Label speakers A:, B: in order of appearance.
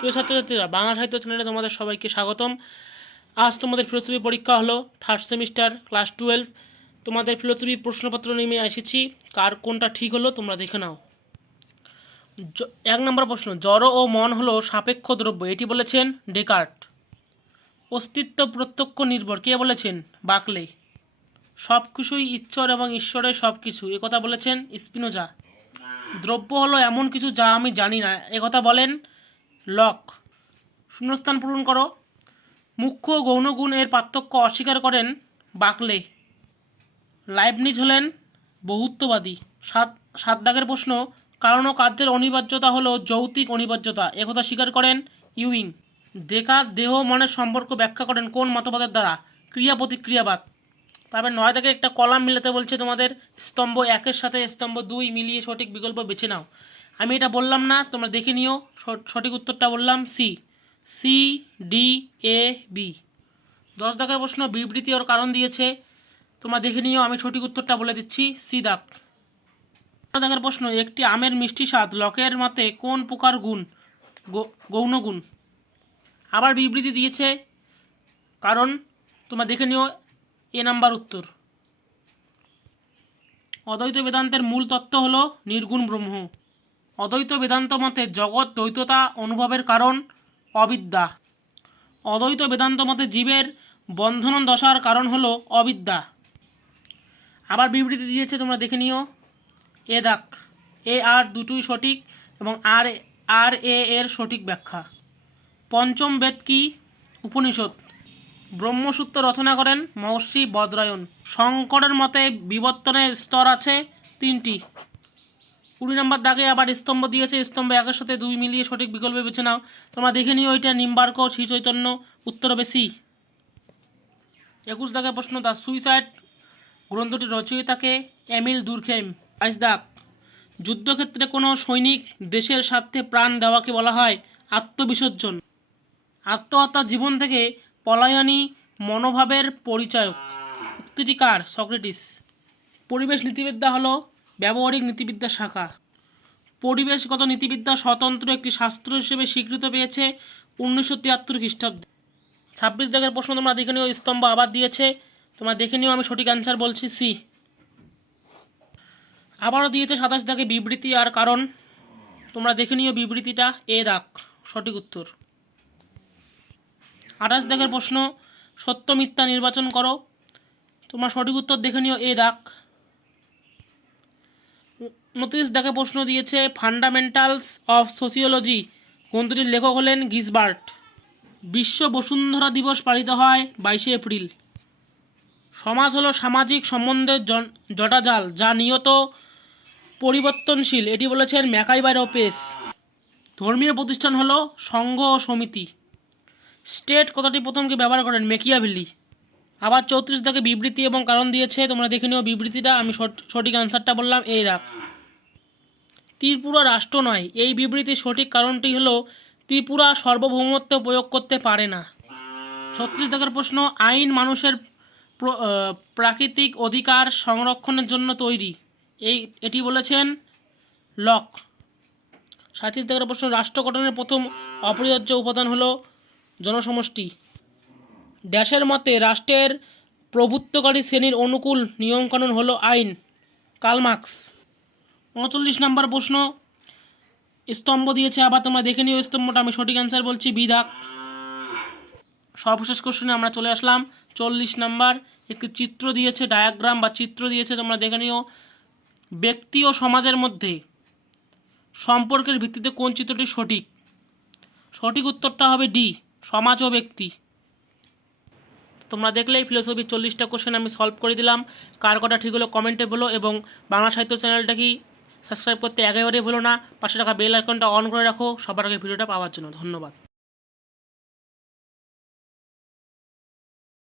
A: প্রিয় ছাত্রছাত্রীরা, বাংলা সাহিত্য চ্যানেলে তোমাদের সবাইকে স্বাগতম। আজ তোমাদের ফিলোসফি পরীক্ষা হলো থার্ড সেমিস্টার ক্লাস টুয়েলভ তোমাদের ফিলোসফি প্রশ্নপত্র নেমে এসেছি, কার কোনটা ঠিক হলো তোমরা দেখে নাও। এক নম্বর প্রশ্ন, জড় ও মন হলো সাপেক্ষ দ্রব্য, এটি বলেছেন ডেকার্ট। অস্তিত্ব প্রত্যক্ষ নির্ভর, কে বলেছেন? বাকলে। সব কিছুই ঈশ্বর এবং ঈশ্বরের সব কিছু কথা বলেছেন স্পিনোজা। দ্রব্য হলো এমন কিছু যা আমি জানি না একথা বলেন লক। শূন্যস্থান পূরণ করো। মুখ্য গৌণগুণ এর পার্থক্য অস্বীকার করেন বাকলে। লাইবনিজ হলেন বহুত্ববাদী। সাত সাত দাগের প্রশ্ন, কারণ ও কার্যের অনিবার্যতা হলো যৌতিক অনিবার্যতা। একথা স্বীকার করেন ইউইং। ডেকার দেহ মনের সম্পর্ক ব্যাখ্যা করেন কোন মতবাদের দ্বারা? ক্রিয়া প্রতিক্রিয়াবাদ। তারপর নয় থেকে একটা কলাম মিলাতে বলছে তোমাদের স্তম্ভ একের সাথে স্তম্ভ দুই মিলিয়ে সঠিক বিকল্প বেছে নাও। আমি এটা বললাম না, তোমরা দেখে নিও। সঠিক উত্তরটা বললাম C C D A B দশ দাগের প্রশ্ন, বিবৃতি ওর কারণ দিয়েছে। তোমরা দেখে নিও, আমি সঠিক উত্তরটা বলে দিচ্ছি সি দাগ। দাগের প্রশ্ন, একটি আমের মিষ্টি স্বাদ, লকের মতে কোন প্রকার গুণ? গৌণ গুণ। আবার বিবৃতি দিয়েছে, কারণ তোমরা দেখে নিও এ নাম্বার উত্তর। অদ্বৈত বেদান্তের মূল তত্ত্ব হল নির্গুণ ব্রহ্ম। অদ্বৈত বেদান্ত মতে জগৎ দ্বৈততা অনুভবের কারণ অবিদ্যা। অদ্বৈত বেদান্ত মতে জীবের বন্ধন দশার কারণ হল অবিদ্যা। আবার বিবৃতি দিয়েছে, তোমরা দেখে নিও। এ দাক এ আর দুটোই সঠিক এবং আর আর এ এর সঠিক ব্যাখ্যা। পঞ্চম বেদ কি? উপনিষদ। ব্রহ্মসূত্র রচনা করেন মহর্ষি বদ্রায়ণ শঙ্করের মতে বিবর্তনের স্তর আছে তিনটি। কুড়ি নম্বর দাগে আবার স্তম্ভ দিয়েছে। স্তম্ভ একের সাথে দুই মিলিয়ে সঠিক বিকল্প বেছে নাও। তোমরা দেখে নিও ওইটা নিম্বার্ক শ্রী চৈতন্য। উত্তর বেশি একুশ দাগে প্রশ্ন, দ্য সুইসাইড গ্রন্থটি রচয়িতাকে এমিল দুর্খেম। বাইশ দাগ, যুদ্ধক্ষেত্রে কোনো সৈনিক দেশের স্বার্থে প্রাণ দেওয়াকে বলা হয় আত্মবিসর্জন। আত্মহত্যা জীবন থেকে পলায়নী মনোভাবের পরিচয়ক। উক্তিটি কার? সক্রেটিস। পরিবেশ নীতিবিদ্যা হলো ব্যবহারিক নীতিবিদ্যার শাখা। পরিবেশগত নীতিবিদ্যা স্বতন্ত্র একটি শাস্ত্র হিসেবে স্বীকৃত পেয়েছে উনিশশো তিয়াত্তর খ্রিস্টাব্দে। ছাব্বিশ দাগের প্রশ্ন তোমরা দেখে নিও, স্তম্ভ আবার দিয়েছে। তোমরা দেখে নিও, আমি সঠিক অ্যান্সার বলছি সি আবারও দিয়েছে সাতাশ দাগে বিবৃতি আর কারণ। তোমরা দেখে নিও বিবৃতিটা, এ দাগ, সঠিক উত্তর। আঠাশ দাগের প্রশ্ন, সত্য মিথ্যা নির্বাচন করো। তোমরা সঠিক উত্তর দেখে নিও, এ দাগ। উনত্রিশ দাগে প্রশ্ন দিয়েছে ফান্ডামেন্টালস অফ সোসিওলজি গ্রন্থটির লেখক হলেন গিসবার্ট? বিশ্ব বসুন্ধরা দিবস পালিত হয় বাইশে এপ্রিল। সমাজ হলো সামাজিক সম্বন্ধের জটাজাল, যা নিয়ত পরিবর্তনশীল, এটি বলেছেন ম্যাকাইবার ও পেস ধর্মীয় প্রতিষ্ঠান হলো সংঘ ও সমিতি। স্টেট কথাটি প্রথমকে ব্যবহার করেন মেকিয়াভেলি। আবার চৌত্রিশ দাগে বিবৃতি এবং কারণ দিয়েছে, তোমরা দেখে নিও বিবৃতিটা, আমি সঠ- সঠিক অ্যান্সারটা বললাম, এই রাখ। ত্রিপুরা রাষ্ট্র নয়। এই বিবৃতির সঠিক কারণটি হলো, ত্রিপুরা সার্বভৌমত্ব প্রয়োগ করতে পারে না। ছত্রিশ দাগের প্রশ্ন, আইন মানুষের প্র- প্রাকৃতিক অধিকার সংরক্ষণের জন্য তৈরি। এই, এটি বলেছেন লক। সাঁত্রিশ দাগের প্রশ্ন, রাষ্ট্র গঠনের প্রথম অপরিহার্য উপাদান হলো জনসমষ্টি। ড্যাশের মতে রাষ্ট্রের প্রভুত্বকারী শ্রেণির অনুকূল নিয়মকানুন হলো আইন। কালমার্কস উনচল্লিশ নম্বর প্রশ্ন। স্তম্ভ দিয়েছে আবার তোমরা দেখে নিও স্তম্ভটা, আমি সঠিক অ্যান্সার বলছি, বিধাক। সর্বশেষ কোশ্চেনে আমরা চলে আসলাম। চল্লিশ নাম্বার, একটি চিত্র দিয়েছে ডায়াগ্রাম বা চিত্র দিয়েছে, তোমরা দেখে নিও। ব্যক্তি ও সমাজের মধ্যে সম্পর্কের ভিত্তিতে কোন চিত্রটি সঠিক? সঠিক উত্তরটা হবে ডি, সমাজ ও ব্যক্তি। তোমরা দেখলেই ফিলোসফি চল্লিশটা কোশ্চেন আমি সলভ করে দিলাম। কার কটা ঠিক হলো কমেন্টে বলো এবং বাংলা সাহিত্য চ্যানেলটা কি? সাবস্ক্রাইব করতে একেবারেই ভুলো না। পাশে টাকা বেল আইকনটা অন করে রাখো। সবার আগে ভিডিওটা পাওয়ার জন্য ধন্যবাদ।